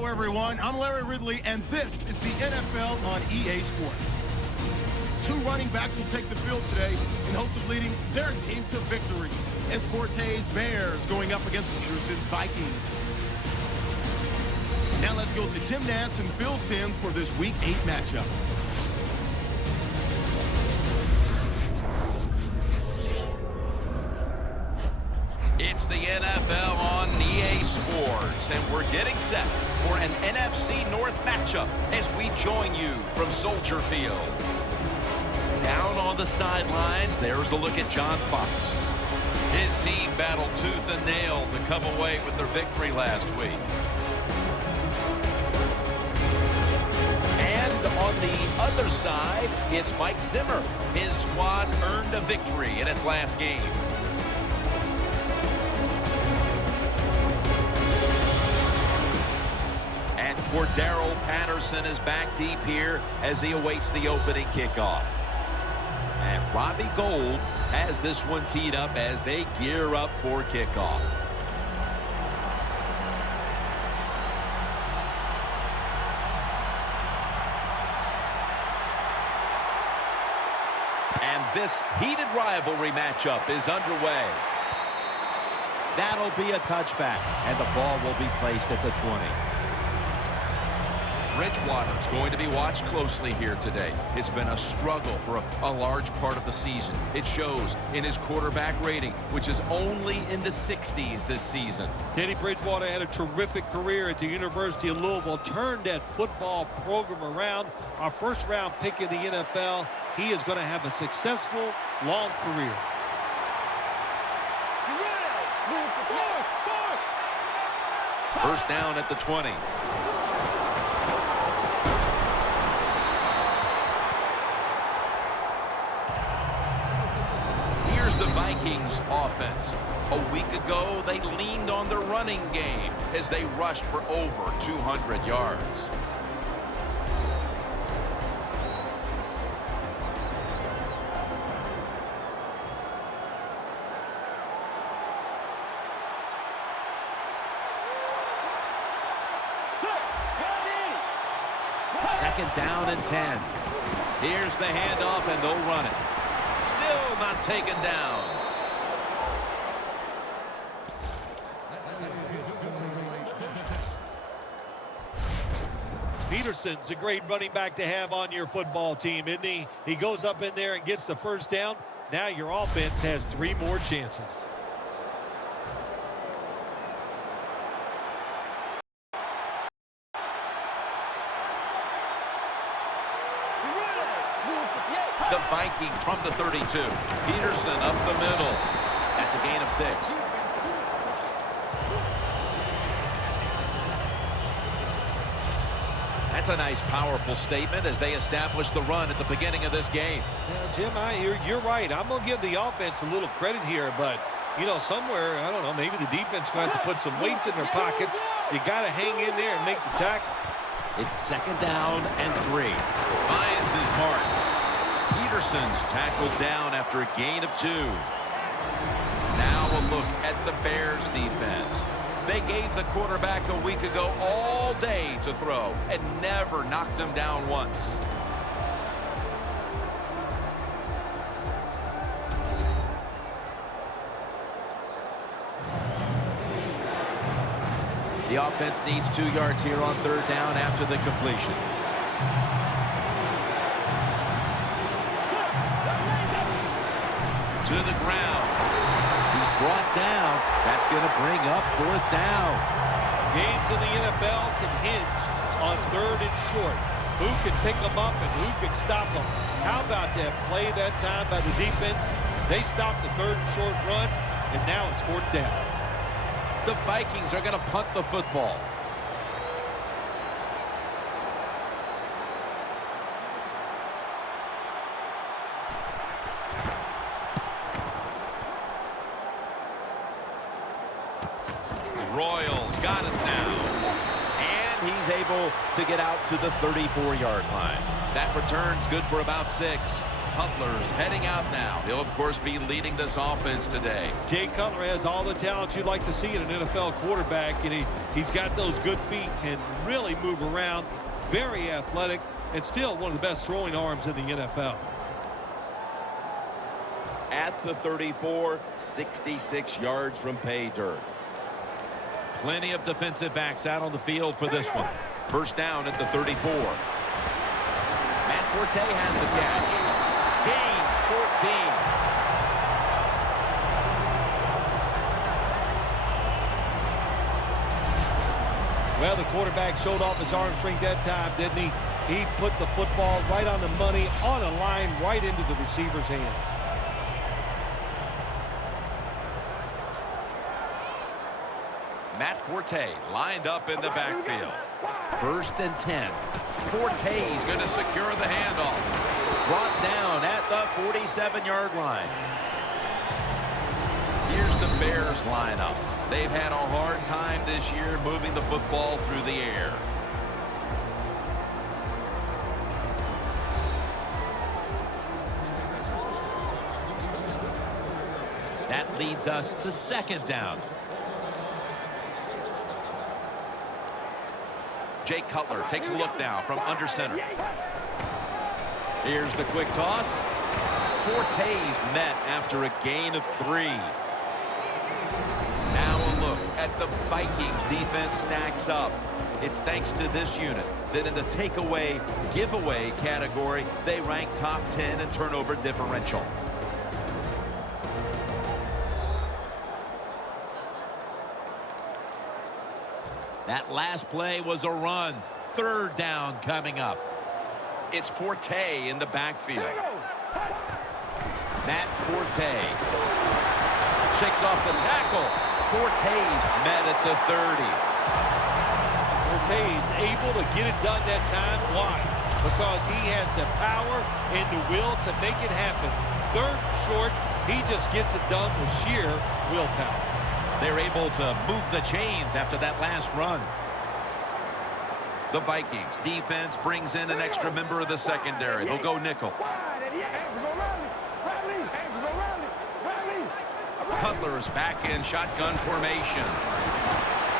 Hello, everyone. I'm Larry Ridley, and this is the NFL on EA Sports. Two running backs will take the field today in hopes of leading their team to victory. Escorte's Bears going up against Peterson's Vikings. Now let's go to Jim Nantz and Phil Simms for this Week 8 matchup. It's the NFL on EA Sports, and we're getting set for an NFC North matchup as we join you from Soldier Field. Down on the sidelines, there's a look at John Fox. His team battled tooth and nail to come away with their victory last week. And on the other side, it's Mike Zimmer. His squad earned a victory in its last game. For Darrell Patterson is back deep here as he awaits the opening kickoff. And Robbie Gould has this one teed up as they gear up for kickoff. And this heated rivalry matchup is underway. That'll be a touchback, and the ball will be placed at the 20. Bridgewater's going to be watched closely here today. It's been a struggle for a large part of the season. It shows in his quarterback rating, which is only in the 60s this season. Teddy Bridgewater had a terrific career at the University of Louisville, turned that football program around. Our first-round pick in the NFL. He is going to have a successful, long career. First down at the 20. The Vikings offense. A week ago, they leaned on their running game as they rushed for over 200 yards. Second down and 10. Here's the handoff, and they'll run it. Still not taken down. Peterson's a great running back to have on your football team, isn't he? He goes up in there and gets the first down. Now your offense has 3 more chances. The Vikings from the 32. Peterson up the middle. That's a gain of 6. That's a nice, powerful statement as they establish the run at the beginning of this game. Yeah, Jim, you're right. I'm going to give the offense a little credit here, but, you know, somewhere, I don't know, maybe the defense is going to have to put some weights in their pockets. You got to hang in there and make the tackle. It's second down and 3. Finds his mark. Peterson's tackled down after a gain of 2. Now a look at the Bears defense. They gave the quarterback a week ago all day to throw and never knocked him down once. The offense needs 2 yards here on third down after the completion. To the ground. He's brought down. That's going to bring up fourth down. Games in the NFL can hinge on third and short. Who can pick them up and who can stop them? How about that play that time by the defense? They stopped the third and short run, and now it's fourth down. The Vikings are going to punt the football. Royals got it now. And he's able to get out to the 34-yard line. That return's good for about 6. Cutler's heading out now. He'll, of course, be leading this offense today. Jay Cutler has all the talent you'd like to see in an NFL quarterback, and he's got those good feet, can really move around, very athletic, and still one of the best throwing arms in the NFL. At the 34, 66 yards from pay dirt. Plenty of defensive backs out on the field for this one. First down at the 34. Matt Forte has a catch. Gains 14. Well, the quarterback showed off his arm strength that time, didn't he? He put the football right on the money, on a line, right into the receiver's hands. Matt Forte lined up in the backfield. First and 10. Forte's going to secure the handoff. Brought down at the 47-yard line. Here's the Bears lineup. They've had a hard time this year moving the football through the air. That leads us to second down. Jay Cutler takes a look now from under center. Here's the quick toss. Forte's met after a gain of 3. Now a look at the Vikings defense stacks up. It's thanks to this unit that in the takeaway, giveaway category, they rank top 10 in turnover differential. That last play was a run. Third down coming up. It's Forte in the backfield. Matt Forte shakes off the tackle. Forte's met at the 30. Forte's able to get it done that time. Why? Because he has the power and the will to make it happen. Third and short, he just gets it done with sheer willpower. They're able to move the chains after that last run. The Vikings defense brings in an extra member of the secondary. They'll go nickel. Cutler's back in shotgun formation.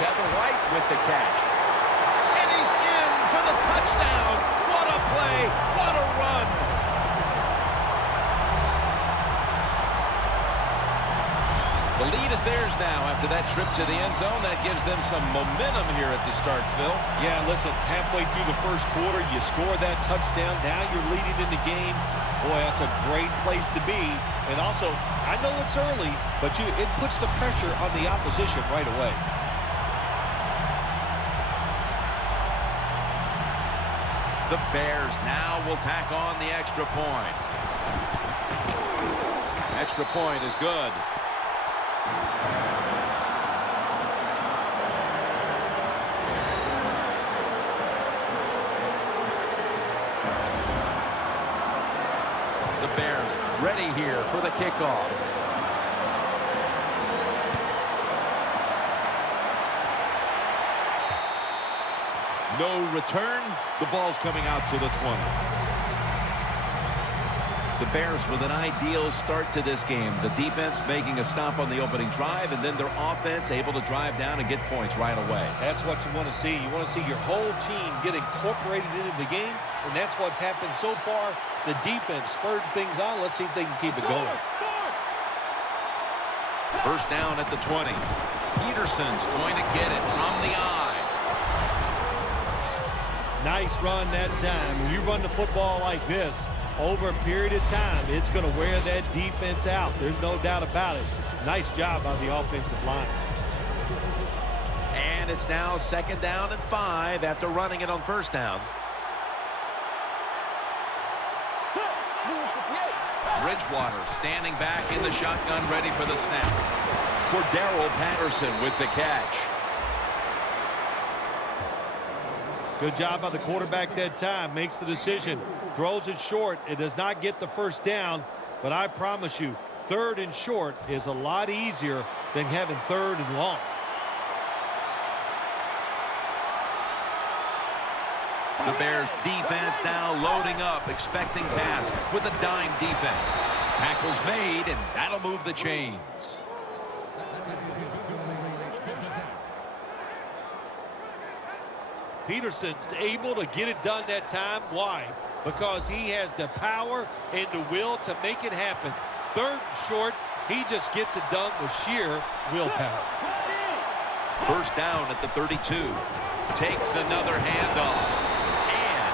Kevin White with the catch. And he's in for the touchdown. What a play. What a run. The lead is theirs now after that trip to the end zone. That gives them some momentum here at the start, Phil. Yeah, listen, halfway through the first quarter, you score that touchdown. Now you're leading in the game. Boy, that's a great place to be. And also, I know it's early, but it puts the pressure on the opposition right away. The Bears now will tack on the extra point. Extra point is good. The Bears ready here for the kickoff. No return. The ball's coming out to the 20. The Bears with an ideal start to this game. The defense making a stop on the opening drive, and then their offense able to drive down and get points right away. That's what you want to see. You want to see your whole team get incorporated into the game, and that's what's happened so far. The defense spurred things on. Let's see if they can keep it going. First down at the 20. Peterson's going to get it from the eye. Nice run that time. When you run the football like this, over a period of time, it's going to wear that defense out. There's no doubt about it. Nice job on the offensive line. And it's now second down and 5 after running it on first down. Bridgewater standing back in the shotgun, ready for the snap. Cordero Patterson with the catch. Good job by the quarterback that time. Makes the decision. Throws it short. It does not get the first down. But I promise you, third and short is a lot easier than having third and long. The Bears defense now loading up, expecting pass with a dime defense. Tackles made, and that'll move the chains. Peterson's able to get it done that time. Why? Because he has the power and the will to make it happen. Third and short, he just gets it done with sheer willpower. First down at the 32. Takes another handoff. And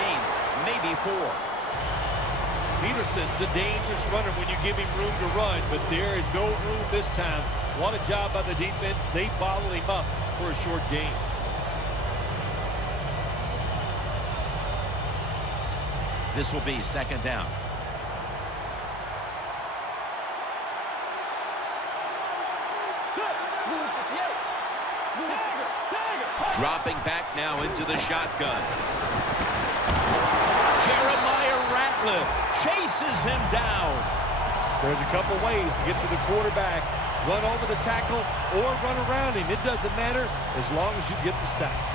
gains maybe 4. Peterson's a dangerous runner when you give him room to run, but there is no room this time. What a job by the defense. They bottle him up for a short gain. This will be second down. Dropping back now into the shotgun. Jeremiah Ratliff chases him down. There's a couple ways to get to the quarterback. Run over the tackle or run around him. It doesn't matter as long as you get the sack.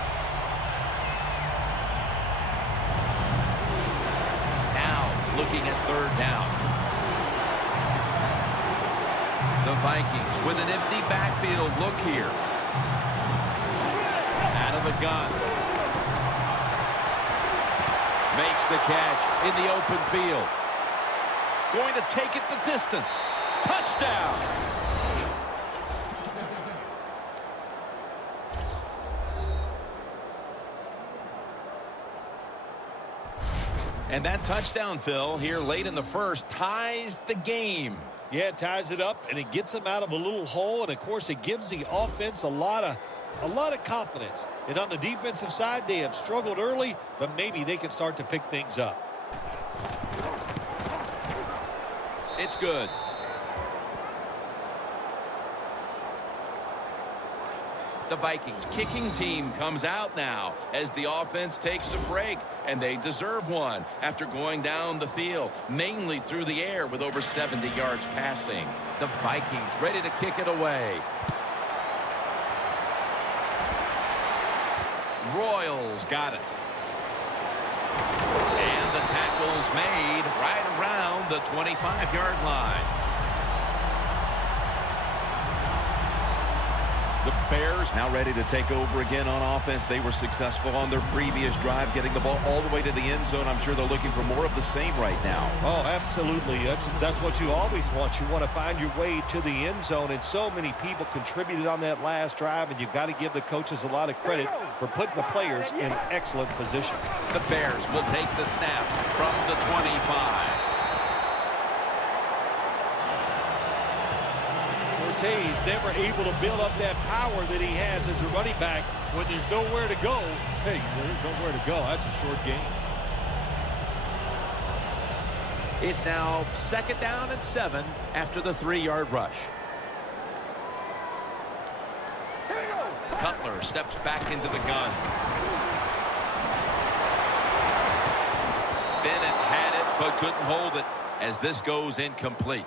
Looking at third down. The Vikings with an empty backfield look here. Out of the gun. Makes the catch in the open field. Going to take it the distance. Touchdown. And that touchdown, Phil, here late in the first, ties the game. Yeah, it ties it up, and it gets them out of a little hole, and, of course, it gives the offense a lot of confidence. And on the defensive side, they have struggled early, but maybe they can start to pick things up. It's good. The Vikings kicking team comes out now as the offense takes a break, and they deserve one after going down the field, mainly through the air with over 70 yards passing. The Vikings ready to kick it away. Royals got it. And the tackle's made right around the 25-yard line. The Bears now ready to take over again on offense. They were successful on their previous drive, getting the ball all the way to the end zone. I'm sure they're looking for more of the same right now. Oh, absolutely. That's what you always want. You want to find your way to the end zone, and so many people contributed on that last drive, and you've got to give the coaches a lot of credit for putting the players in excellent position. The Bears will take the snap from the 25. He's never able to build up that power that he has as a running back when there's nowhere to go. Hey, there's nowhere to go. That's a short game. It's now second down and 7 after the 3-yard rush. Cutler steps back into the gun. Bennett had it but couldn't hold it as this goes incomplete.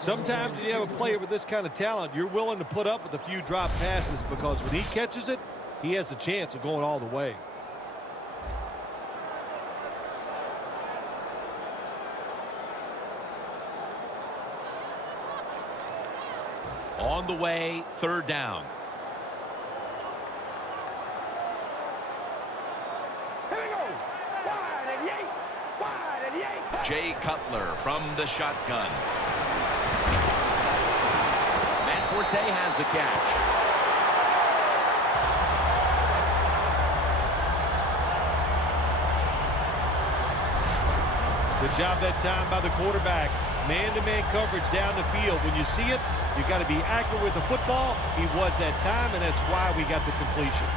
Sometimes when you have a player with this kind of talent, you're willing to put up with a few drop passes because when he catches it, he has a chance of going all the way. On the way, third down. Here we go. Wide and yank. Wide and yank. Jay Cutler from the shotgun. Forte has the catch. Good job that time by the quarterback. Man-to-man coverage down the field. When you see it, you got to be accurate with the football. He was that time, and that's why we got the completion.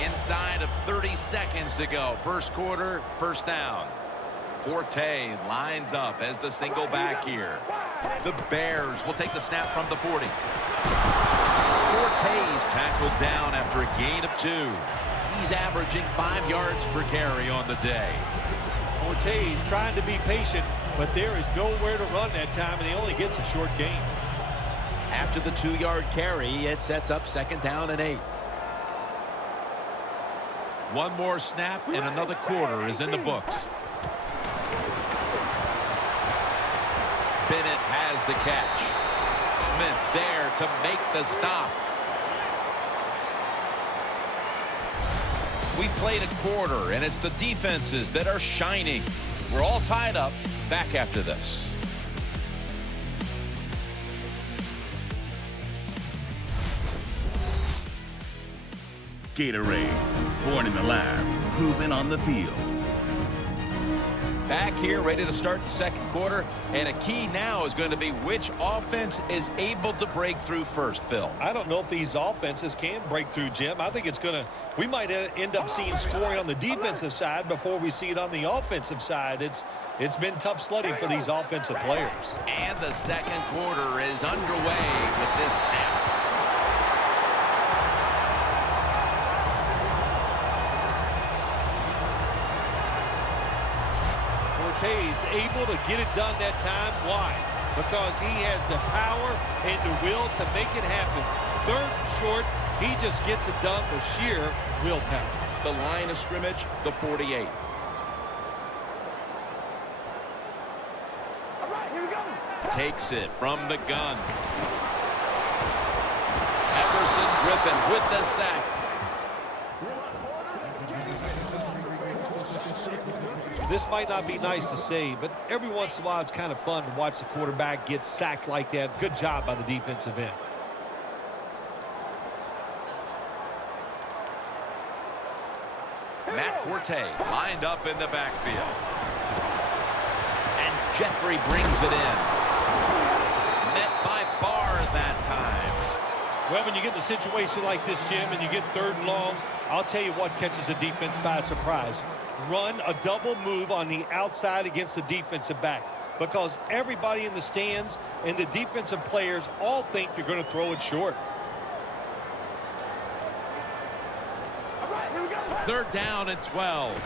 Inside of 30 seconds to go. First quarter, first down. Forte lines up as the single back here. The Bears will take the snap from the 40. Forte's tackled down after a gain of 2. He's averaging 5 yards per carry on the day. Forte's trying to be patient, but there is nowhere to run that time, and he only gets a short gain. After the 2-yard carry, it sets up 2nd down and 8. One more snap, and another quarter is in the books. Bennett has the catch. Smith's there to make the stop. We played a quarter, and it's the defenses that are shining. We're all tied up. Back after this. Gatorade, born in the lab, proven on the field. Back here, ready to start the 2nd quarter, and a key now is going to be which offense is able to break through first, Phil. I don't know if these offenses can break through, Jim. I think we might end up seeing scoring on the defensive side before we see it on the offensive side. It's been tough sledding for these offensive players. And the 2nd quarter is underway with this snap. Forte's able to get it done that time. Why? Because he has the power and the will to make it happen. 3rd and short, he just gets it done with sheer willpower. The line of scrimmage, the 48. All right, here we go. Takes it from the gun. Everson Griffin with the sack. This might not be nice to say, but every once in a while it's kind of fun to watch the quarterback get sacked like that. Good job by the defensive end. Matt Forte lined up in the backfield. And Jeffrey brings it in. Met by Barr that time. Well, when you get in a situation like this, Jim, and you get 3rd and long, I'll tell you what catches the defense by surprise. Run a double move on the outside against the defensive back, because everybody in the stands and the defensive players all think you're going to throw it short. All right, here we go. 3rd down and 12.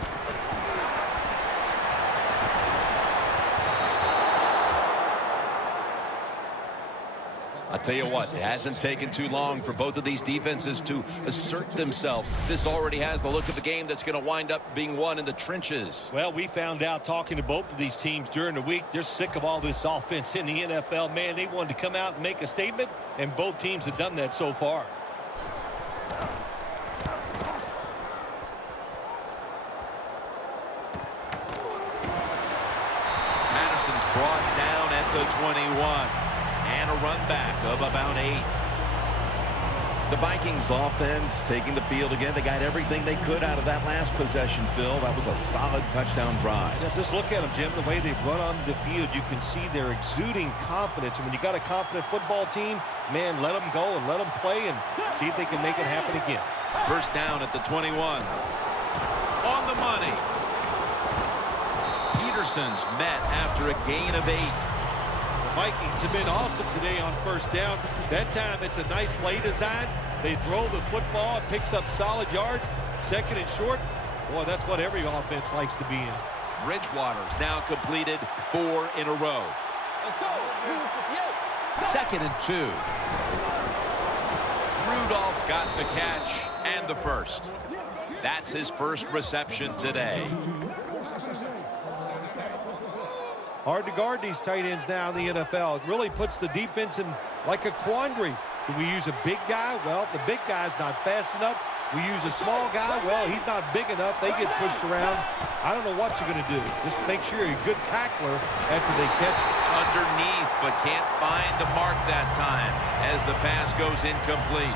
I'll tell you what, it hasn't taken too long for both of these defenses to assert themselves. This already has the look of a game that's going to wind up being won in the trenches. Well, we found out talking to both of these teams during the week, they're sick of all this offense in the NFL. Man, they wanted to come out and make a statement, and both teams have done that so far. Madison's brought down at the 21. And a run back of about 8. The Vikings offense taking the field again. They got everything they could out of that last possession, Phil. That was a solid touchdown drive. Yeah, just look at them, Jim. The way they run on the field, you can see they're exuding confidence. And when you got a confident football team, man, let them go and let them play and see if they can make it happen again. 1st down at the 21. On the money. Peterson's met after a gain of 8. Vikings have been awesome today on 1st down. That time it's a nice play design. They throw the football, it picks up solid yards. 2nd and short. Boy, that's what every offense likes to be in. Bridgewater's now completed 4 in a row. Let's go. 2nd and 2. Rudolph's got the catch and the 1st. That's his 1st reception today. Hard to guard these tight ends now in the NFL. It really puts the defense in like a quandary. Do we use a big guy? Well, the big guy's not fast enough. We use a small guy. Well, he's not big enough. They get pushed around. I don't know what you're going to do. Just make sure you're a good tackler after they catch you. Underneath, but can't find the mark that time as the pass goes incomplete.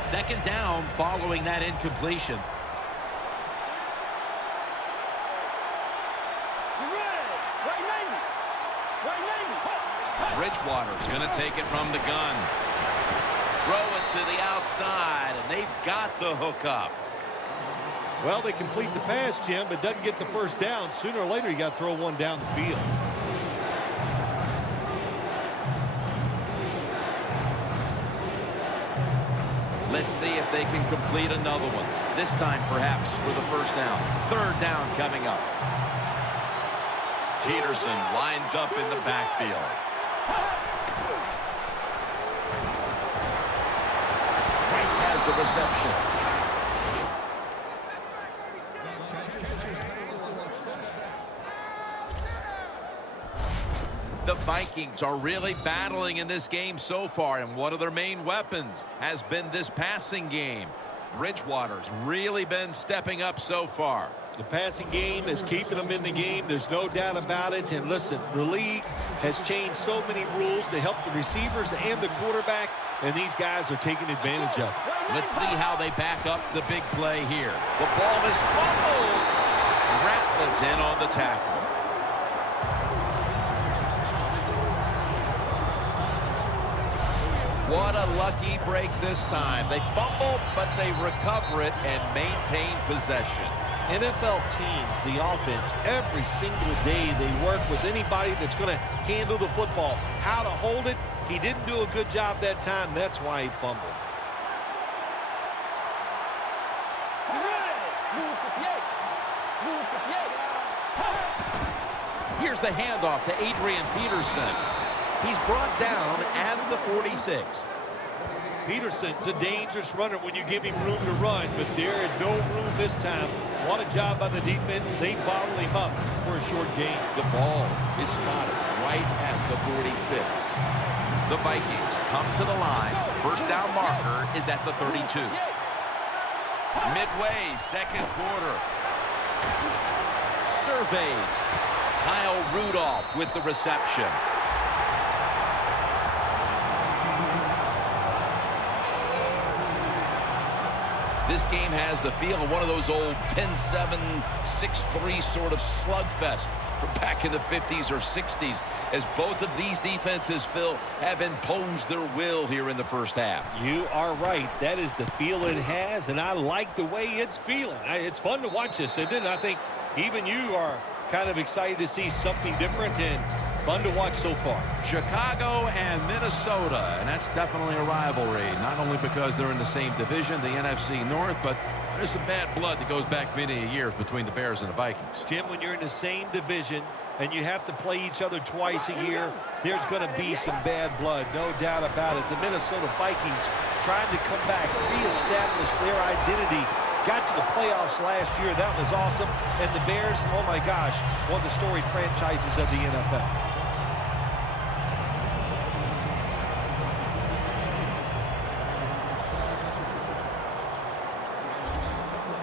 Second down following that incompletion. Bridgewater's going to take it from the gun. Throw it to the outside, and they've got the hookup. Well, they complete the pass, Jim, but doesn't get the first down. Sooner or later, you got to throw one down the field. Let's see if they can complete another one. This time, perhaps, for the first down. Third down coming up. Peterson lines up in the backfield. Right has the reception. The Vikings are really battling in this game so far, and one of their main weapons has been this passing game. Bridgewater's really been stepping up so far. The passing game is keeping them in the game. There's no doubt about it. And listen, the league has changed so many rules to help the receivers and the quarterback, and these guys are taking advantage of it. Let's see how they back up the big play here. The ball is fumbled. Ratliff's in on the tackle. What a lucky break this time. They fumble, but they recover it and maintain possession. NFL teams, the offense, every single day they work with anybody that's going to handle the football. How to hold it, he didn't do a good job that time. That's why he fumbled. Here's the handoff to Adrian Peterson. He's brought down at the 46. Peterson's a dangerous runner when you give him room to run, but there is no room this time. What a job by the defense. They bottle him up for a short gain. The ball is spotted right at the 46. The Vikings come to the line. First down marker is at the 32. Midway, second quarter. Surveys. Kyle Rudolph with the reception. This game has the feel of one of those old 10-7, 6-3 sort of slugfest from back in the 50s or 60s, as both of these defenses, Phil, have imposed their will here in the first half. You are right. That is the feel it has, and I like the way it's feeling. It's fun to watch this, isn't it? I think even you are kind of excited to see something different and fun to watch so far. Chicago and Minnesota, and that's definitely a rivalry, not only because they're in the same division, the NFC North, but there's some bad blood that goes back many years between the Bears and the Vikings. Jim, when you're in the same division and you have to play each other twice a year, there's going to be some bad blood, no doubt about it. The Minnesota Vikings trying to come back, reestablish their identity. Got to the playoffs last year. That was awesome. And the Bears, oh my gosh, one of the storied franchises of the NFL.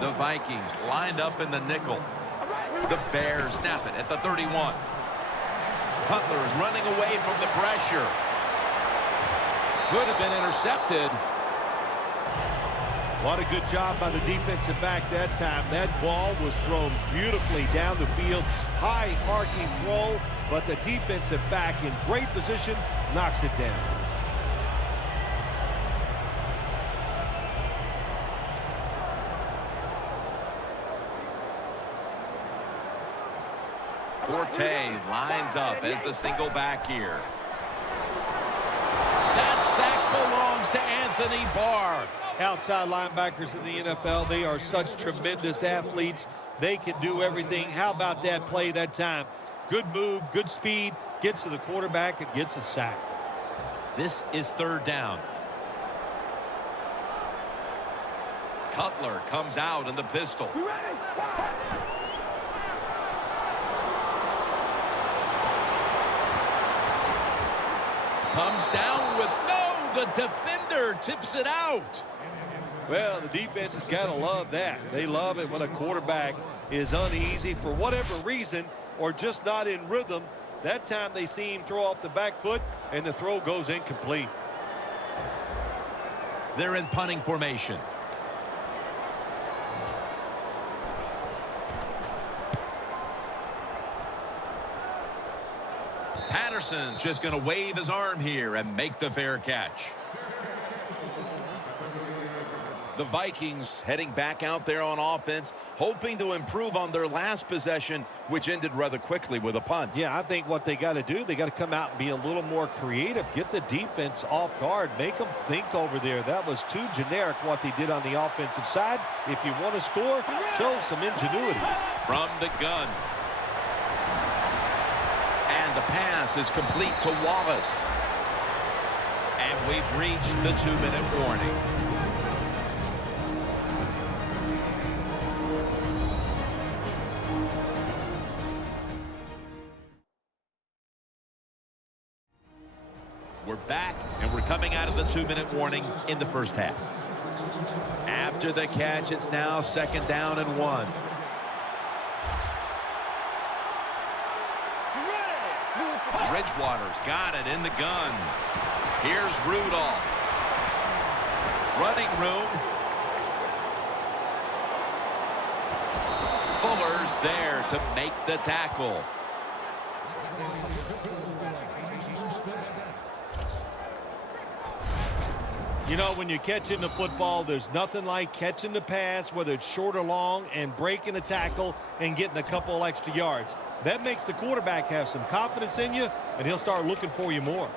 The Vikings lined up in the nickel. The Bears snap it at the 31. Cutler is running away from the pressure. Could have been intercepted. What a good job by the defensive back that time. That ball was thrown beautifully down the field. High arcing throw, but the defensive back in great position knocks it down. Forte lines up as the single back here. That sack belongs to Anthony Barr. Outside linebackers in the NFL, they are such tremendous athletes. They can do everything. How about that play that time? Good move, good speed, gets to the quarterback and gets a sack. This is third down. Cutler comes out in the pistol. Comes down with no, the defender tips it out. Well, the defense has got to love that. They love it when a quarterback is uneasy for whatever reason or just not in rhythm. That time they see him throw off the back foot and the throw goes incomplete. They're in punting formation. Patterson's just going to wave his arm here and make the fair catch. The Vikings heading back out there on offense, hoping to improve on their last possession, which ended rather quickly with a punt. Yeah, I think what they got to do, they got to come out and be a little more creative, get the defense off guard, make them think over there. That was too generic what they did on the offensive side. If you want to score, show some ingenuity. From the gun. And the pass is complete to Wallace. And we've reached the 2-minute warning. We're back, and we're coming out of the 2-minute warning in the first half. After the catch, it's now 2nd down and 1. Bridgewater's got it in the gun. Here's Rudolph. Running room. Fuller's there to make the tackle. You know, when you're catching the football, there's nothing like catching the pass, whether it's short or long, and breaking a tackle and getting a couple extra yards. That makes the quarterback have some confidence in you, and he'll start looking for you more.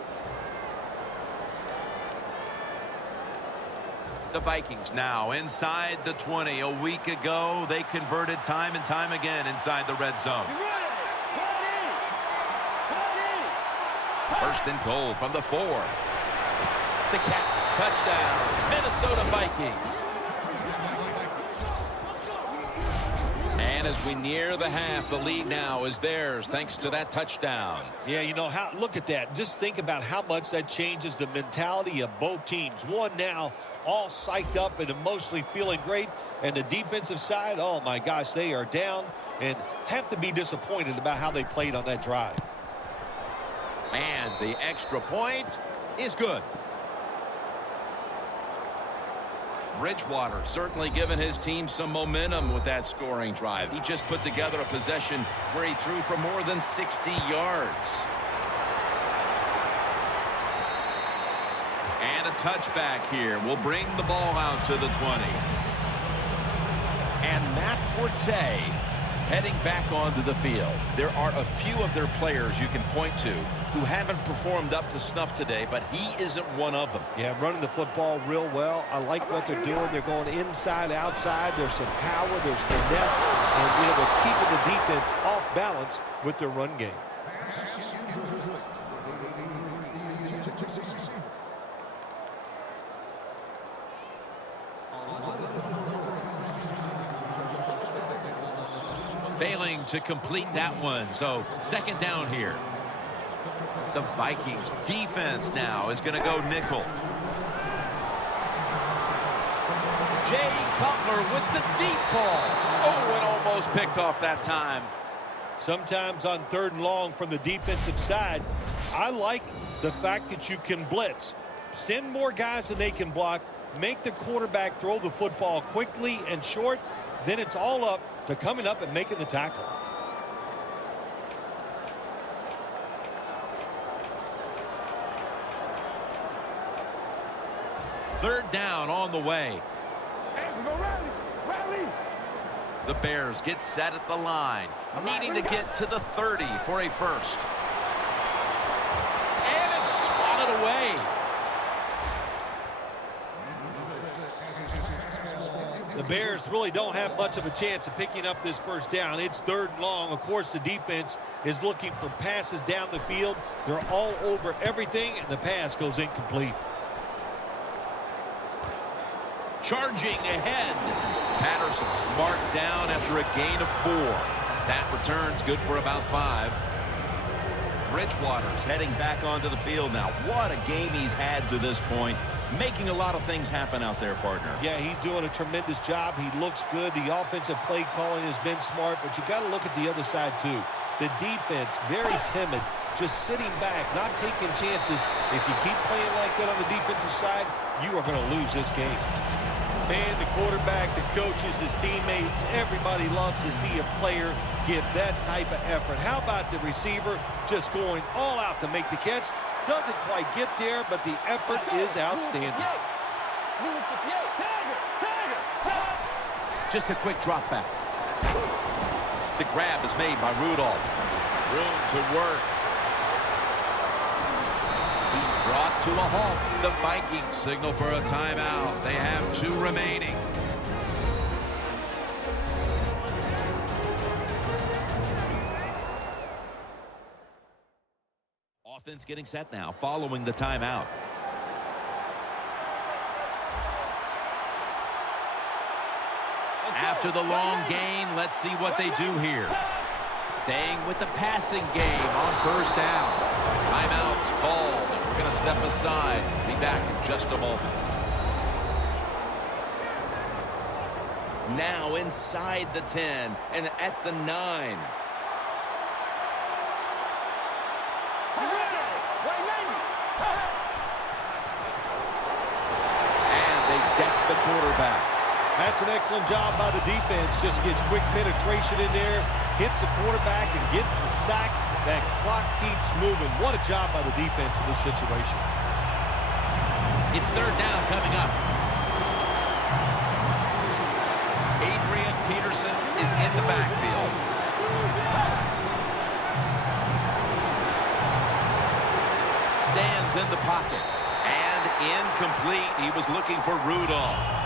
The Vikings now inside the 20. A week ago, they converted time and time again inside the red zone. 1st and goal from the 4. The catch. Touchdown, Minnesota Vikings. And as we near the half, the lead now is theirs thanks to that touchdown. Yeah, you know, look at that. Just think about how much that changes the mentality of both teams. One now all psyched up and emotionally feeling great. And the defensive side, oh my gosh, they are down and have to be disappointed about how they played on that drive. And the extra point is good. Bridgewater certainly given his team some momentum with that scoring drive. He just put together a possession where he threw for more than 60 yards. And a touchback here will bring the ball out to the 20. And Matt Forte heading back onto the field. There are a few of their players you can point to who haven't performed up to snuff today, but he isn't one of them. Yeah, running the football real well. I like what they're doing. They're going inside, outside. There's some power. There's finesse. And, you know, they're keeping the defense off balance with their run game. Failing to complete that one, so 2nd down here. The Vikings defense now is going to go nickel. Jay Cutler with the deep ball. Oh, and almost picked off that time. Sometimes on 3rd and long from the defensive side, I like the fact that you can blitz. Send more guys than they can block. Make the quarterback throw the football quickly and short. Then it's all up to coming up and making the tackle. Third down on the way. Hey, we go rally. Rally. The Bears get set at the line, needing to get to the 30 for a first. And it's swatted away. The Bears really don't have much of a chance of picking up this first down. It's 3rd and long. Of course, the defense is looking for passes down the field. They're all over everything, and the pass goes incomplete. Charging ahead. Patterson's marked down after a gain of 4. That return's good for about 5. Bridgewater's heading back onto the field now. What a game he's had to this point. Making a lot of things happen out there, partner. Yeah, he's doing a tremendous job. He looks good. The offensive play calling has been smart, but you got to look at the other side too. The defense, very timid, just sitting back, not taking chances. If you keep playing like that on the defensive side, you are going to lose this game. Man, the quarterback, the coaches, his teammates, everybody loves to see a player give that type of effort. How about the receiver just going all out to make the catch? Doesn't quite get there, but the effort is outstanding. Tag it. Just a quick drop back. The grab is made by Rudolph. Room to work. He's brought to a halt. The Vikings signal for a timeout. They have 2 remaining. Offense getting set now following the timeout. After the long gain, let's see what they do here. Staying with the passing game on first down. Timeout's called, and we're going to step aside. Be back in just a moment. Now inside the 10 and at the 9. And they deck the quarterback. That's an excellent job by the defense. Just gets quick penetration in there, hits the quarterback, and gets the sack. That clock keeps moving. What a job by the defense in this situation. It's third down coming up. Adrian Peterson is in the backfield. Stands in the pocket. And incomplete. He was looking for Rudolph.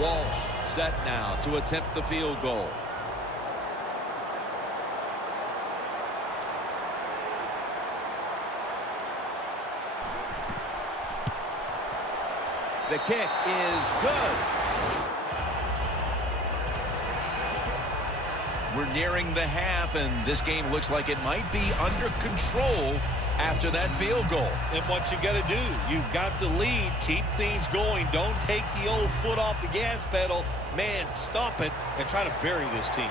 Walsh set now to attempt the field goal. The kick is good. We're nearing the half, and this game looks like it might be under control after that field goal. And what you got to do, you've got the lead. Keep things going. Don't take the old foot off the gas pedal. Man, stomp it and try to bury this team.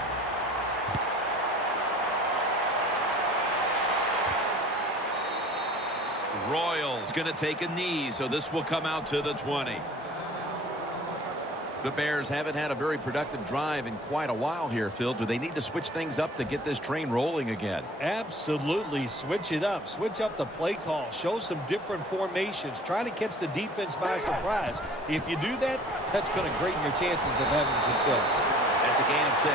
Royals going to take a knee, so this will come out to the 20. The Bears haven't had a very productive drive in quite a while here, Phil. Do they need to switch things up to get this train rolling again? Absolutely. Switch it up. Switch up the play call. Show some different formations. Try to catch the defense by surprise. If you do that, that's going to greaten your chances of having success. That's a gain of 6.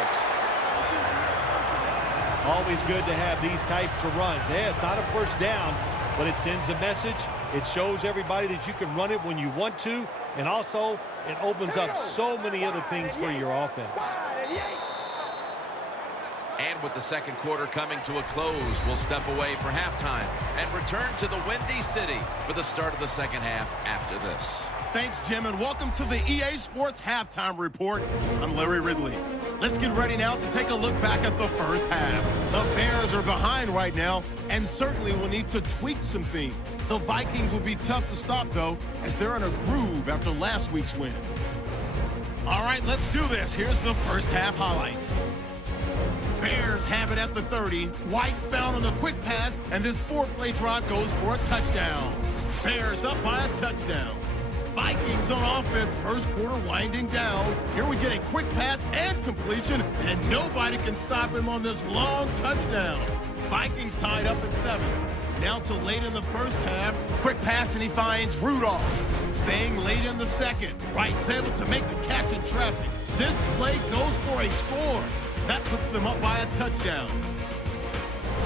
Always good to have these types of runs. Yeah, it's not a first down, but it sends a message. It shows everybody that you can run it when you want to, and also it opens up so many other things for your offense. And with the second quarter coming to a close, we'll step away for halftime and return to the Windy City for the start of the second half after this. Thanks, Jim, and welcome to the EA Sports Halftime Report. I'm Larry Ridley. Let's get ready now to take a look back at the first half. The Bears are behind right now and certainly will need to tweak some things. The Vikings will be tough to stop, though, as they're in a groove after last week's win. All right, let's do this. Here's the first half highlights. Bears have it at the 30. White's found on the quick pass, and this 4-play drive goes for a touchdown. Bears up by a touchdown. Vikings on offense, first quarter winding down. Here we get a quick pass and completion, and nobody can stop him on this long touchdown. Vikings tied up at 7. Now to late in the first half. Quick pass, and he finds Rudolph. Staying late in the second. Wright's able to make the catch in traffic. This play goes for a score. That puts them up by a touchdown.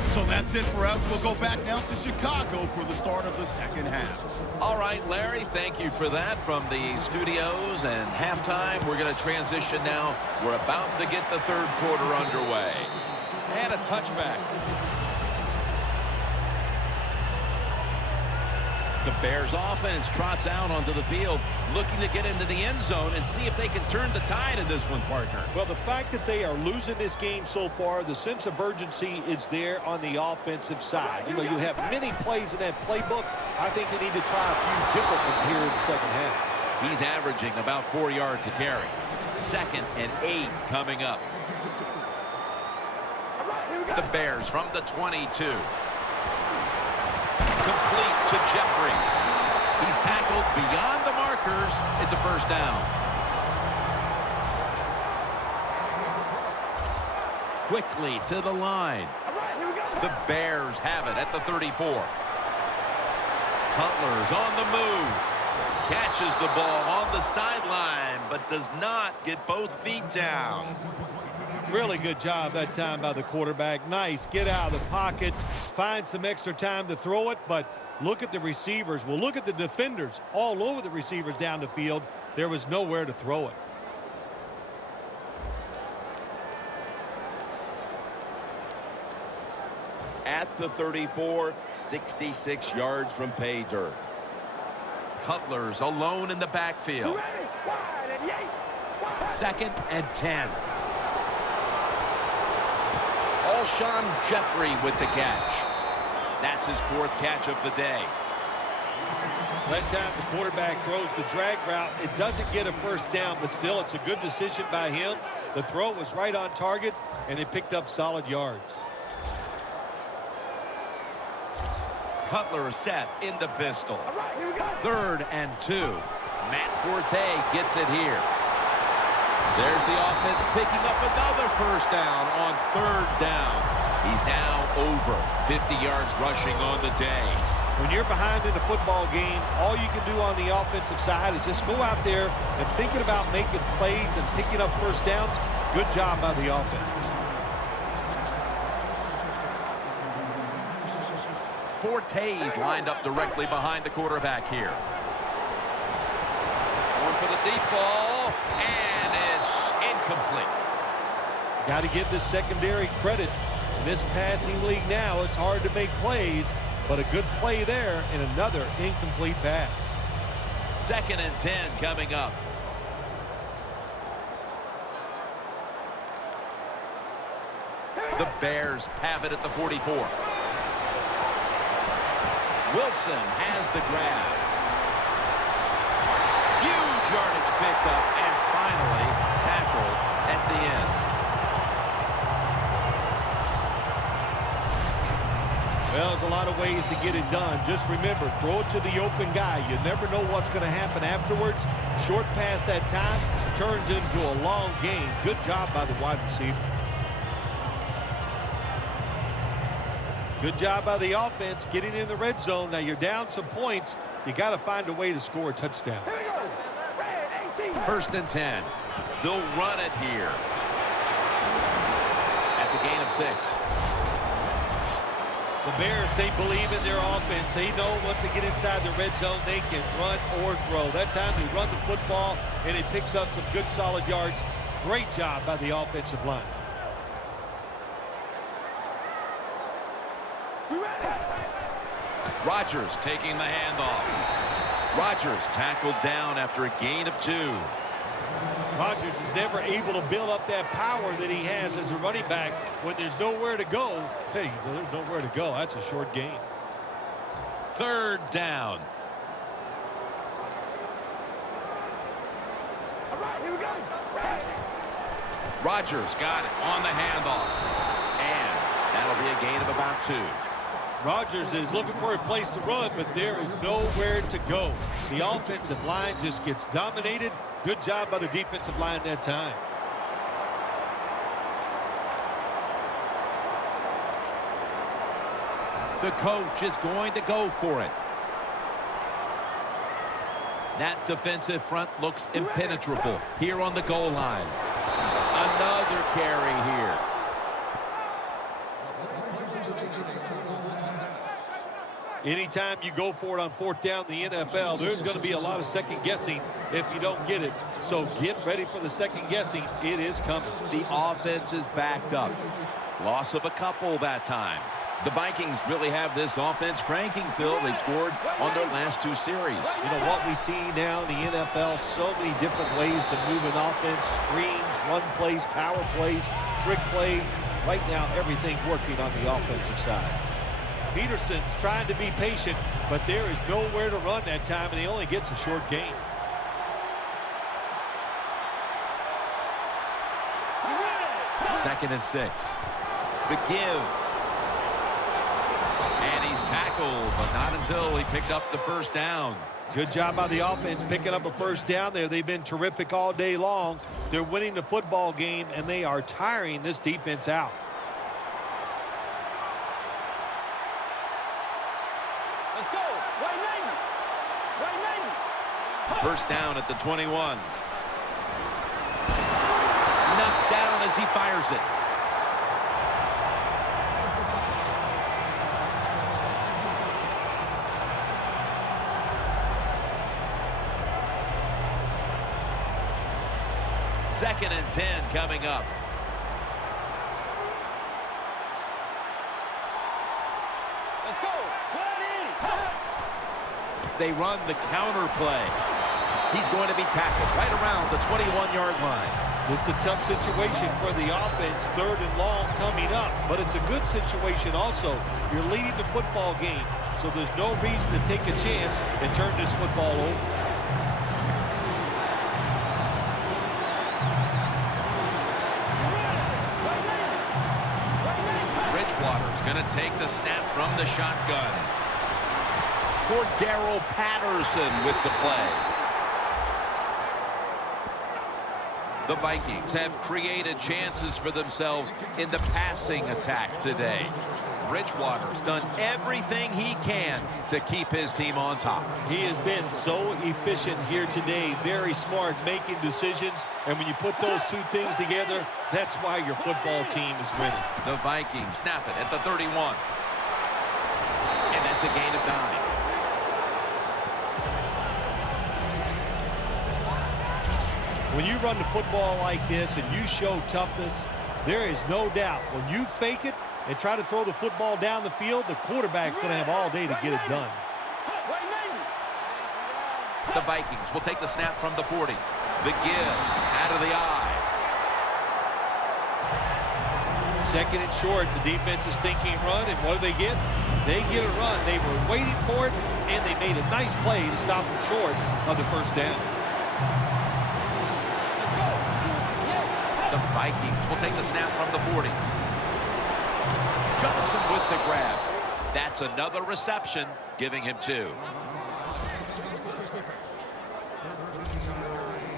So that's it for us. We'll go back now to Chicago for the start of the second half. All right, Larry, thank you for that from the studios and halftime. We're going to transition now. We're about to get the third quarter underway. And a touchback. The Bears offense trots out onto the field, looking to get into the end zone and see if they can turn the tide in this one, partner. Well, the fact that they are losing this game so far, the sense of urgency is there on the offensive side. You know, you have many plays in that playbook. I think they need to try a few different ones here in the second half. He's averaging about 4 yards a carry. 2nd and 8 coming up. The Bears from the 22. Complete to Jeffrey. He's tackled beyond the markers. It's a first down. Quickly to the line. The Bears have it at the 34. Cutler's on the move. Catches the ball on the sideline, but does not get both feet down. Really good job that time by the quarterback. Nice. Get out of the pocket. Find some extra time to throw it, but look at the receivers. Well, look at the defenders all over the receivers down the field. There was nowhere to throw it. At the 34, 66 yards from pay dirt. Cutler's alone in the backfield. Ready, wide, and yay, wide. 2nd and 10. Alshon Jeffrey with the catch. That's his 4th catch of the day. That time the quarterback throws the drag route. It doesn't get a first down, but still it's a good decision by him. The throw was right on target, and it picked up solid yards. Cutler is set in the pistol. All right, here we go. 3rd and 2. Matt Forte gets it here. There's the offense picking up another first down on 3rd down. He's now over 50 yards rushing on the day. When you're behind in a football game, all you can do on the offensive side is just go out there and thinking about making plays and picking up first downs. Good job by the offense. Forte's lined up directly behind the quarterback here. Going for the deep ball, and it's incomplete. Got to give the secondary credit. In this passing league now, it's hard to make plays, but a good play there and another incomplete pass. 2nd and 10 coming up. The Bears have it at the 44. Wilson has the grab. Huge yardage picked up and finally tackled at the end. Well, there's a lot of ways to get it done. Just remember, throw it to the open guy. You never know what's going to happen afterwards. Short pass that time turns into a long game. Good job by the wide receiver. Good job by the offense getting in the red zone. Now you're down some points. You got to find a way to score a touchdown. Here we go. Red 18. 1st and 10. They'll run it here. That's a gain of 6. The Bears, they believe in their offense. They know once they get inside the red zone, they can run or throw. That time they run the football, and it picks up some good solid yards. Great job by the offensive line. Rodgers taking the handoff. Rodgers tackled down after a gain of 2. Rodgers is never able to build up that power that he has as a running back. When there's nowhere to go, hey, there's nowhere to go. That's a short gain. 3rd down. All right, here we go. Red. Rodgers got it on the handoff. And that'll be a gain of about 2. Rodgers is looking for a place to run, but there is nowhere to go. The offensive line just gets dominated. Good job by the defensive line that time. The coach is going to go for it. That defensive front looks impenetrable here on the goal line. Another carry here. Anytime you go for it on 4th down in the NFL, there's going to be a lot of second guessing if you don't get it. So get ready for the second guessing. It is coming. The offense is backed up. Loss of a couple that time. The Vikings really have this offense cranking, Phil. They've scored on their last 2 series. You know what we see now in the NFL, so many different ways to move an offense. Screens, run plays, power plays, trick plays. Right now, everything working on the offensive side. Peterson's trying to be patient, but there is nowhere to run that time, and he only gets a short gain. Second and 6. The give. And he's tackled, but not until he picked up the first down. Good job by the offense picking up a first down there. They've been terrific all day long. They're winning the football game, and they are tiring this defense out. Let's go. White First down at the 21. Knocked down as he fires it. Second and 10 coming up. Let's go. They run the counter play. He's going to be tackled right around the 21-yard line. This is a tough situation for the offense, third and long coming up, but it's a good situation also. You're leading the football game, so there's no reason to take a chance and turn this football over. Bridgewater's going to take the snap from the shotgun. Cordero Patterson with the play. The Vikings have created chances for themselves in the passing attack today. Bridgewater's done everything he can to keep his team on top. He has been so efficient here today, very smart, making decisions, and when you put those two things together, that's why your football team is winning. The Vikings snap it at the 31. And that's a gain of 9. When you run the football like this and you show toughness, there is no doubt when you fake it and try to throw the football down the field, the quarterback's going to have all day to get it done. The Vikings will take the snap from the 40. The give out of the eye. Second and short, the defense is thinking run, and what do they get? They get a run. They were waiting for it, and they made a nice play to stop them short of the first down. The Vikings will take the snap from the 40. Johnson with the grab. That's another reception, giving him 2.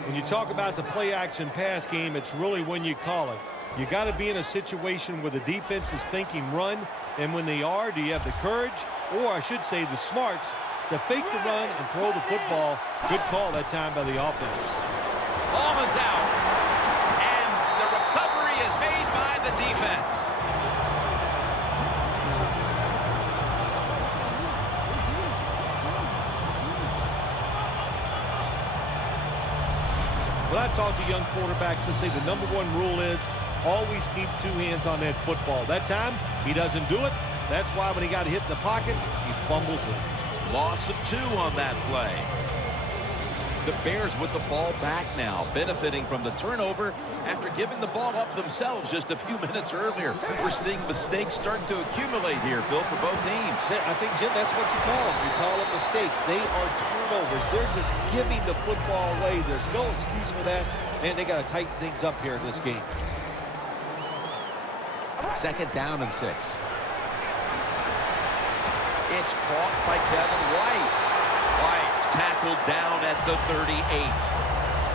When you talk about the play-action pass game, it's really when you call it. You got to be in a situation where the defense is thinking run, and when they are, do you have the courage, or I should say the smarts, to fake the run and throw the football? Good call that time by the offense. Ball is out. And the recovery is made by the defense. When I talk to young quarterbacks, they say the #1 rule is always keep 2 hands on that football. That time, he doesn't do it. That's why when he got hit in the pocket, he fumbles it. Loss of 2 on that play. The Bears with the ball back now, benefiting from the turnover after giving the ball up themselves just a few minutes earlier. We're seeing mistakes start to accumulate here, Phil, for both teams. I think, Jim, that's what you call them. You call them mistakes. They are turnovers. They're just giving the football away. There's no excuse for that, and they got to tighten things up here in this game. Second down and 6. It's caught by Kevin White. White's tackled down at the 38.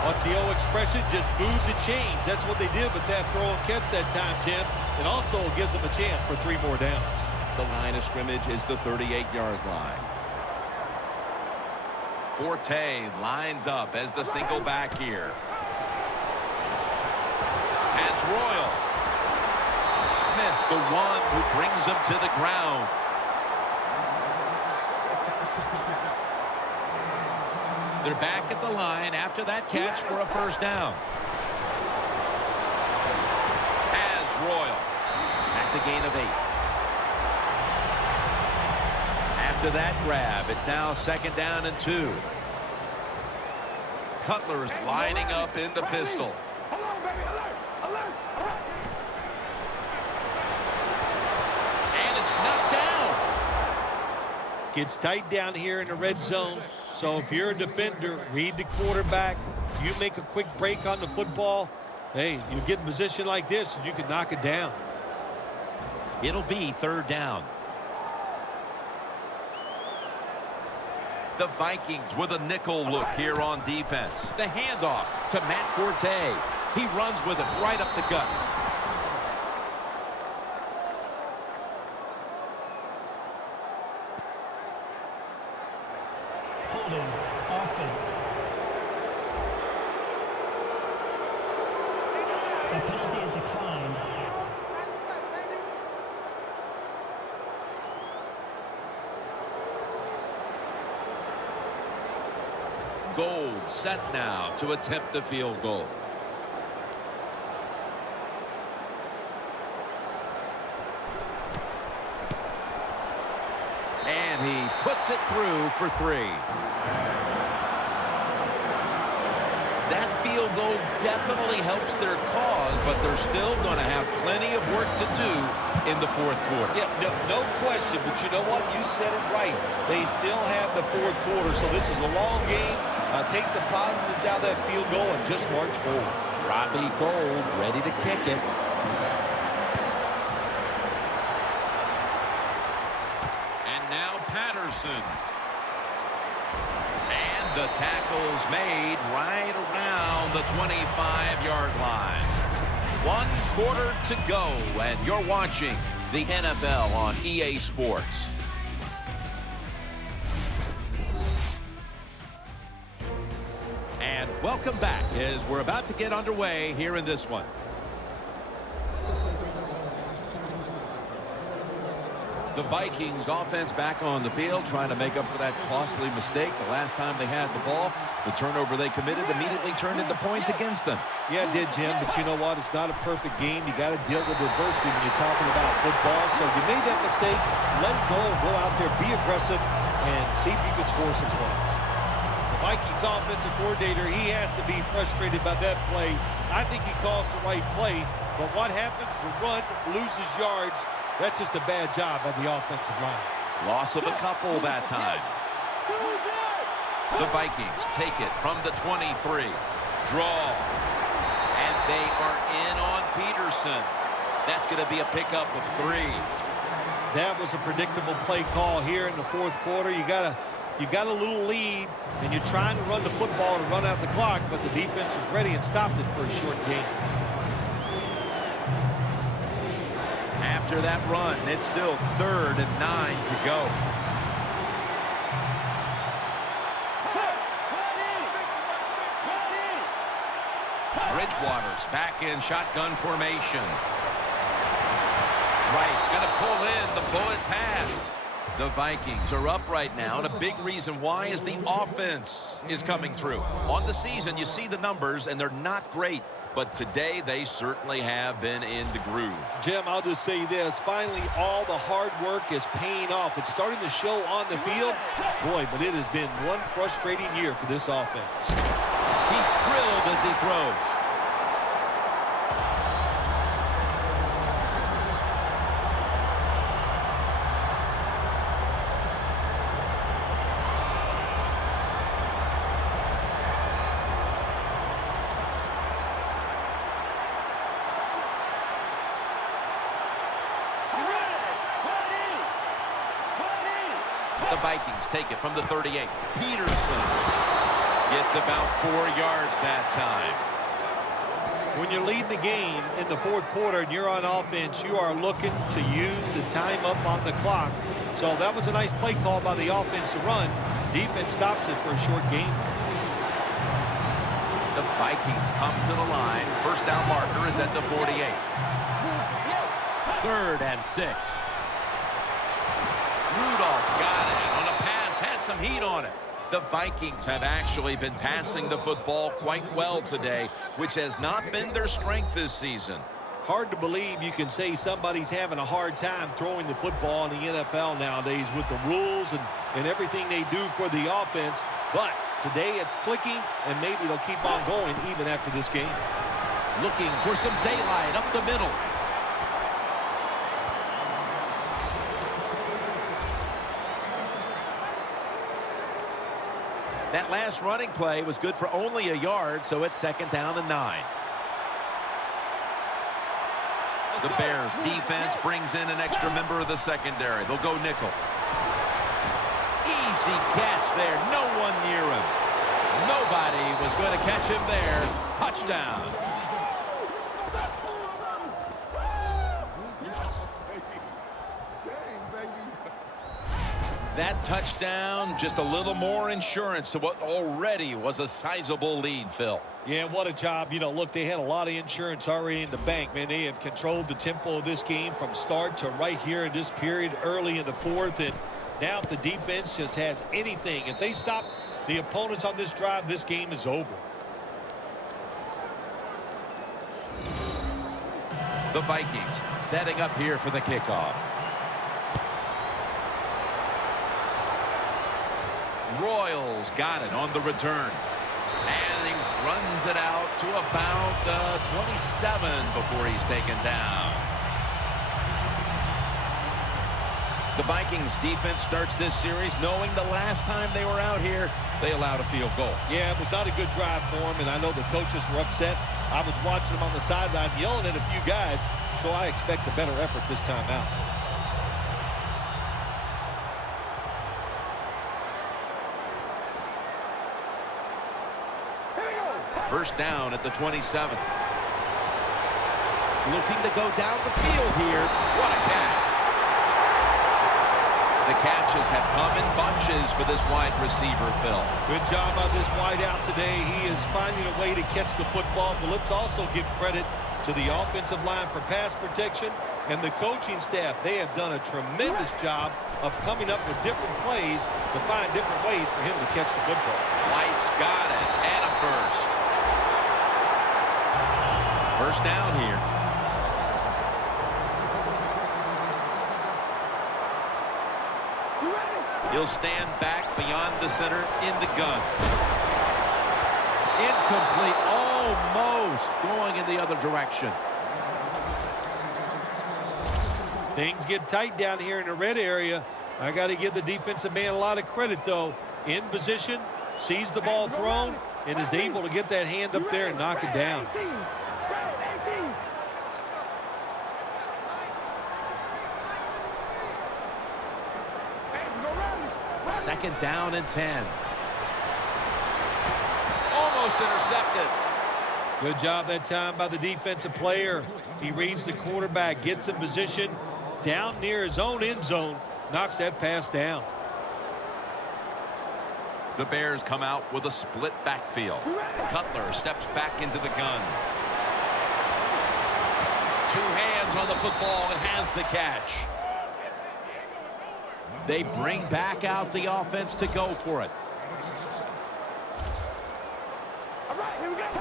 What's the old expression? Just move the chains. That's what they did with that throw and catch that time, Jim. It also gives them a chance for 3 more downs. The line of scrimmage is the 38-yard line. Forte lines up as the single back here. Has Royal. Smith's the one who brings him to the ground. They're back at the line after that catch for a first down. Has Royal. That's a gain of 8. After that grab, it's now second down and 2. Cutler's lining up in the pistol. Hold on, baby. Alert! Alert! Alert! And it's knocked down. Gets tight down here in the red zone. So if you're a defender, read the quarterback. You make a quick break on the football. Hey, you get in a position like this, and you can knock it down. It'll be third down. The Vikings with a nickel look here on defense. The handoff to Matt Forte. He runs with it right up the gut. Holding offense. set now to attempt the field goal. And he puts it through for 3. That field goal definitely helps their cause, but they're still going to have plenty of work to do in the fourth quarter. Yeah, no question, but you know what? You said it right. They still have the fourth quarter, so this is a long game. Take the positives out of that field goal and just march forward. Robbie Gould ready to kick it. And now Patterson. And the tackle's made right around the 25-yard line. 1 quarter to go, and you're watching the NFL on EA Sports. And welcome back as we're about to get underway here in this one. The Vikings offense back on the field trying to make up for that costly mistake the last time they had the ball. The turnover they committed immediately turned into points against them. Yeah, it did, Jim, but you know what? It's not a perfect game. You got to deal with adversity when you're talking about football. So you made that mistake, let it go out there, be aggressive, and see if you can score some points. The Vikings offensive coordinator, he has to be frustrated by that play. I think he calls the right play, but what happens? The run loses yards. That's just a bad job by the offensive line. Loss of a couple that time. The Vikings take it from the 23. Draw. And they are in on Peterson. That's going to be a pickup of 3. That was a predictable play call here in the fourth quarter. You got a little lead, and you're trying to run the football to run out the clock, but the defense was ready and stopped it for a short game. After that run, it's still 3rd and 9 to go. Bridgewater's back in shotgun formation. Wright's going to pull in the bullet pass. The Vikings are up right now, and a big reason why is the offense is coming through. On the season, you see the numbers, and they're not great. But today, they certainly have been in the groove. Jim, I'll just say this. Finally, all the hard work is paying off. It's starting to show on the field. Boy, but it has been one frustrating year for this offense. He's drilled as he throws. The Vikings take it from the 38. Peterson gets about 4 yards that time. When you're leading the game in the fourth quarter and you're on offense, you are looking to use the time up on the clock. So that was a nice play call by the offense to run. Defense stops it for a short game. The Vikings come to the line. First down marker is at the 48. 3rd and 6. Rudolph's got it on a pass, had some heat on it. The Vikings have actually been passing the football quite well today, which has not been their strength this season. Hard to believe you can say somebody's having a hard time throwing the football in the NFL nowadays with the rules and everything they do for the offense. But today it's clicking, and maybe they'll keep on going even after this game. Looking for some daylight up the middle. That last running play was good for only a yard, so it's 2nd down and 9. The Bears defense brings in an extra member of the secondary. They'll go nickel. Easy catch there. No one near him. Nobody was going to catch him there. Touchdown. That touchdown, just a little more insurance to what already was a sizable lead, Phil. Yeah, what a job. You know, look, they had a lot of insurance already in the bank, man. They have controlled the tempo of this game from start to right here in this period early in the fourth. And now if the defense just has anything, if they stop the opponents on this drive, this game is over. The Vikings setting up here for the kickoff. Royals got it on the return. And he runs it out to about the 27 before he's taken down. The Vikings defense starts this series knowing the last time they were out here, they allowed a field goal. Yeah, it was not a good drive for him, and I know the coaches were upset. I was watching them on the sideline yelling at a few guys, so I expect a better effort this time out. First down at the 27. Looking to go down the field here. What a catch. The catches have come in bunches for this wide receiver, Phil. Good job on this wide out today. He is finding a way to catch the football, but let's also give credit to the offensive line for pass protection and the coaching staff. They have done a tremendous job of coming up with different plays to find different ways for him to catch the football. White's got it, and a first. First down here. He'll stand back beyond the center in the gun. Incomplete, almost going in the other direction. Things get tight down here in the red area. I got to give the defensive man a lot of credit, though. In position, sees the ball thrown, and is able to get that hand up there and knock it down. Second down and 10. Almost intercepted. Good job that time by the defensive player. He reads the quarterback, gets in position, down near his own end zone, knocks that pass down. The Bears come out with a split backfield. Cutler steps back into the gun. Two hands on the football and has the catch. They bring back out the offense to go for it.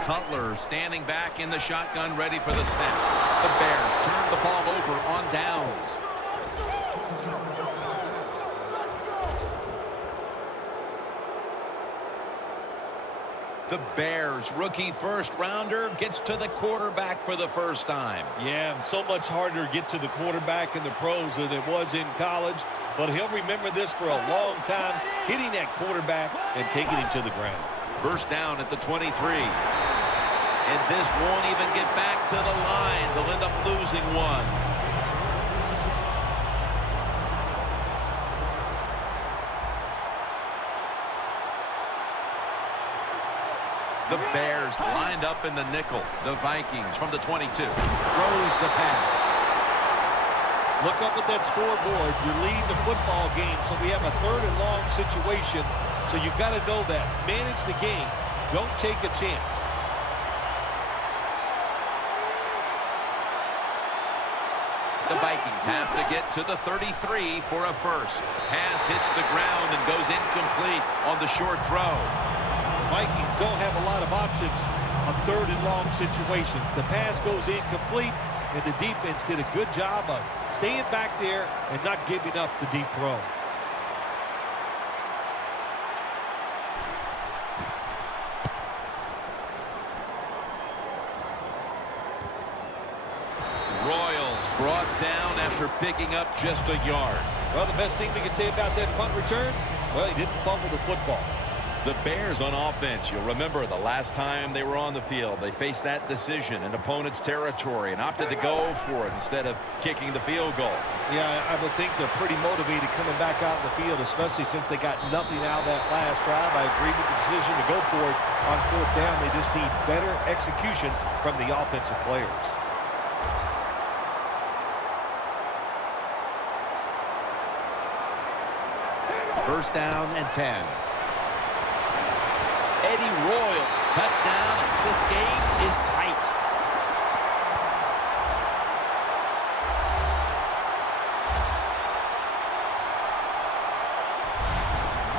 Cutler standing back in the shotgun, ready for the snap. The Bears turn the ball over on downs. The Bears rookie first rounder gets to the quarterback for the first time. Yeah, so much harder to get to the quarterback in the pros than it was in college. But he'll remember this for a long time, hitting that quarterback and taking him to the ground. First down at the 23. And this won't even get back to the line. They'll end up losing one. The Bears lined up in the nickel. The Vikings from the 22 throws the pass. Look up at that scoreboard. You're leading the football game, so we have a third and long situation. So you've got to know that. Manage the game. Don't take a chance. The Vikings have to get to the 33 for a first. Pass hits the ground and goes incomplete on the short throw. The Vikings don't have a lot of options on third and long situations. The pass goes incomplete, and the defense did a good job of staying back there and not giving up the deep throw. Royals brought down after picking up just a yard. Well, the best thing we can say about that punt return, well, he didn't fumble the football. The Bears on offense, you'll remember the last time they were on the field, they faced that decision in opponent's territory and opted to go for it instead of kicking the field goal. Yeah, I would think they're pretty motivated coming back out in the field, especially since they got nothing out of that last drive. I agree with the decision to go for it on fourth down. They just need better execution from the offensive players. First down and 10. Eddie Royal, touchdown. This game is tight.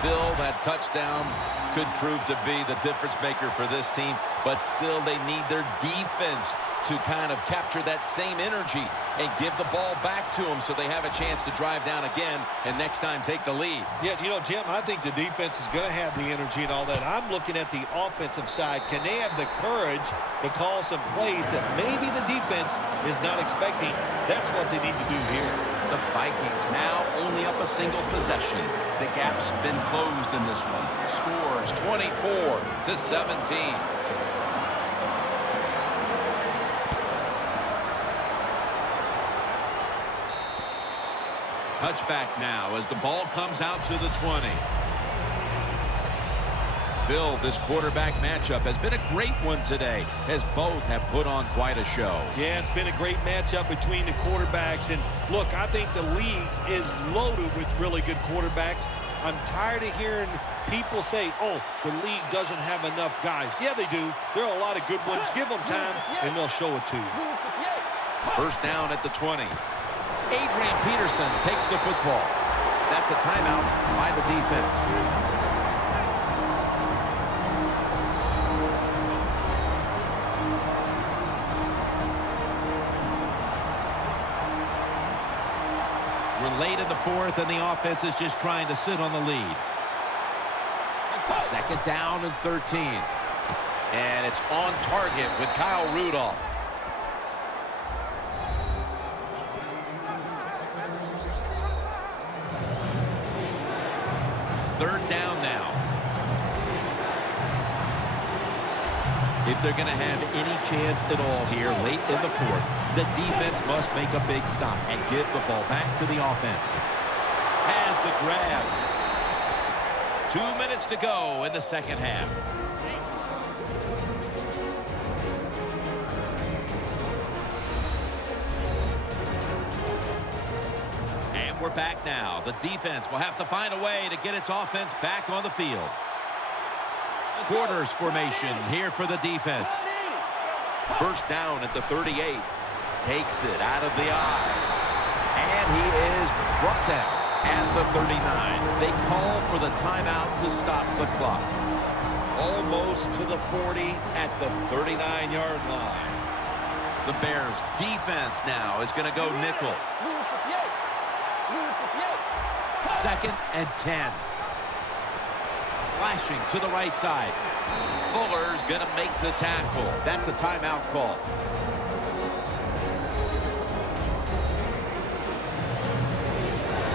Phil, that touchdown could prove to be the difference maker for this team, but still they need their defense to kind of capture that same energy and give the ball back to them so they have a chance to drive down again and next time take the lead. Yeah, you know, Jim, I think the defense is going to have the energy and all that. I'm looking at the offensive side. Can they have the courage to call some plays that maybe the defense is not expecting? That's what they need to do here. The Vikings now only up a single possession. The gap's been closed in this one. Scores 24-17. Touchback now as the ball comes out to the 20. Phil, this quarterback matchup has been a great one today as both have put on quite a show. Yeah, it's been a great matchup between the quarterbacks. And look, I think the league is loaded with really good quarterbacks. I'm tired of hearing people say, oh, the league doesn't have enough guys. Yeah, they do. There are a lot of good ones. Give them time, and they'll show it to you. First down at the 20. Adrian Peterson takes the football. That's a timeout by the defense. We're late in the fourth, and the offense is just trying to sit on the lead. Second down and 13. And it's on target with Kyle Rudolph. Third down now. If they're going to have any chance at all here late in the fourth, the defense must make a big stop and give the ball back to the offense. Has the grab. 2 minutes to go in the second half. And we're back now. The defense will have to find a way to get its offense back on the field. Quarters formation here for the defense. First down at the 38. Takes it out of the eye. And he is brought down at the 39. They call for the timeout to stop the clock. Almost to the 40 at the 39-yard line. The Bears defense now is going to go nickel. Second and 10. Slashing to the right side. Fuller's going to make the tackle. That's a timeout call.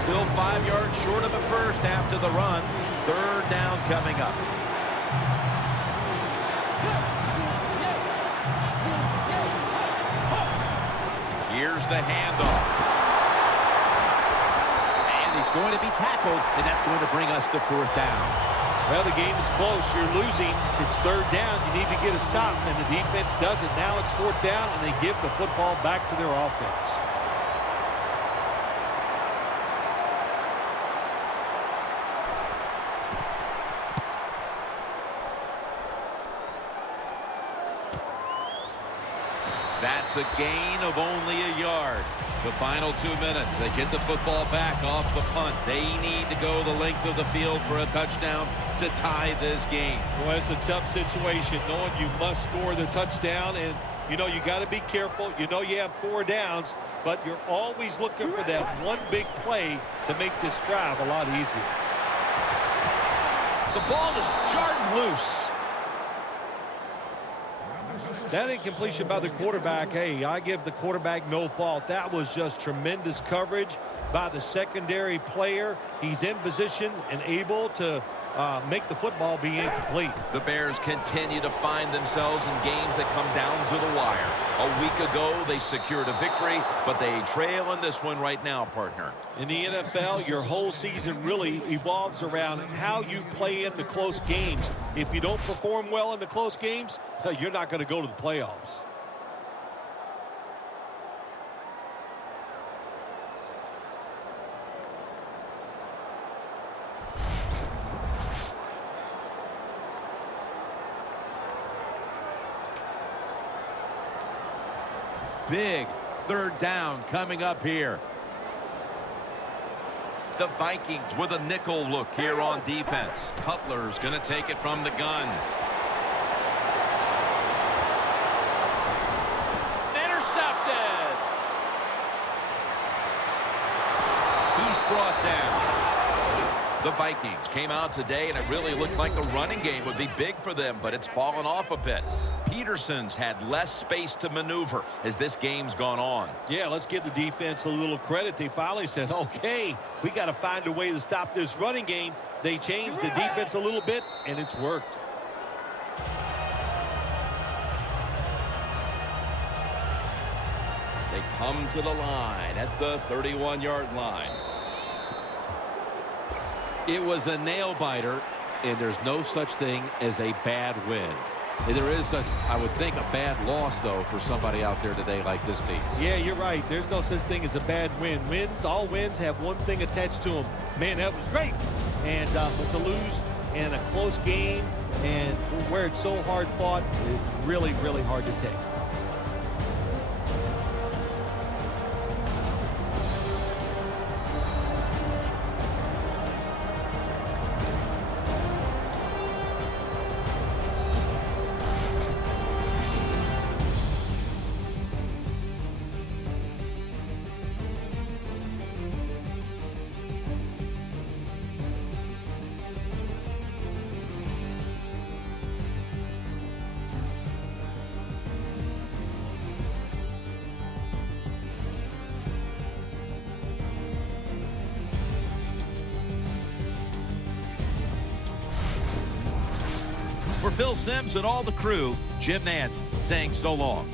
Still 5 yards short of the first after the run. Third down coming up. Here's the handoff. And he's going to be tackled, and that's going to bring us to fourth down. Well, the game is close. You're losing. It's third down. You need to get a stop, and the defense does it. Now it's fourth down, and they give the football back to their offense. That's a gain of only a yard. The final 2 minutes, they get the football back off the punt. They need to go the length of the field for a touchdown to tie this game. Well, it's a tough situation, knowing you must score the touchdown, and you know you got to be careful. You know you have 4 downs, but you're always looking for that one big play to make this drive a lot easier. The ball is jarred loose. That incompletion by the quarterback, hey, I give the quarterback no fault. That was just tremendous coverage by the secondary player. He's in position and able to make the football be incomplete. The Bears continue to find themselves in games that come down to the wire. A week ago, they secured a victory, but they trail in this one right now, partner. In the NFL, your whole season really evolves around how you play in the close games. If you don't perform well in the close games, you're not going to go to the playoffs. Big third down coming up here. The Vikings with a nickel look here on defense. Cutler's going to take it from the gun. Intercepted. He's brought down. The Vikings came out today, and it really looked like the running game would be big for them, but it's fallen off a bit. Peterson's had less space to maneuver as this game's gone on. Yeah, let's give the defense a little credit. They finally said, okay, we got to find a way to stop this running game. They changed the defense a little bit, and it's worked. They come to the line at the 31-yard line. It was a nail-biter, and there's no such thing as a bad win. There is such, I would think, a bad loss, though, for somebody out there today like this team. Yeah, you're right. There's no such thing as a bad win. All wins have one thing attached to them. Man, that was great. And but to lose in a close game and where it's so hard fought, it's really, really hard to take. For Phil Simms and all the crew, Jim Nantz saying so long.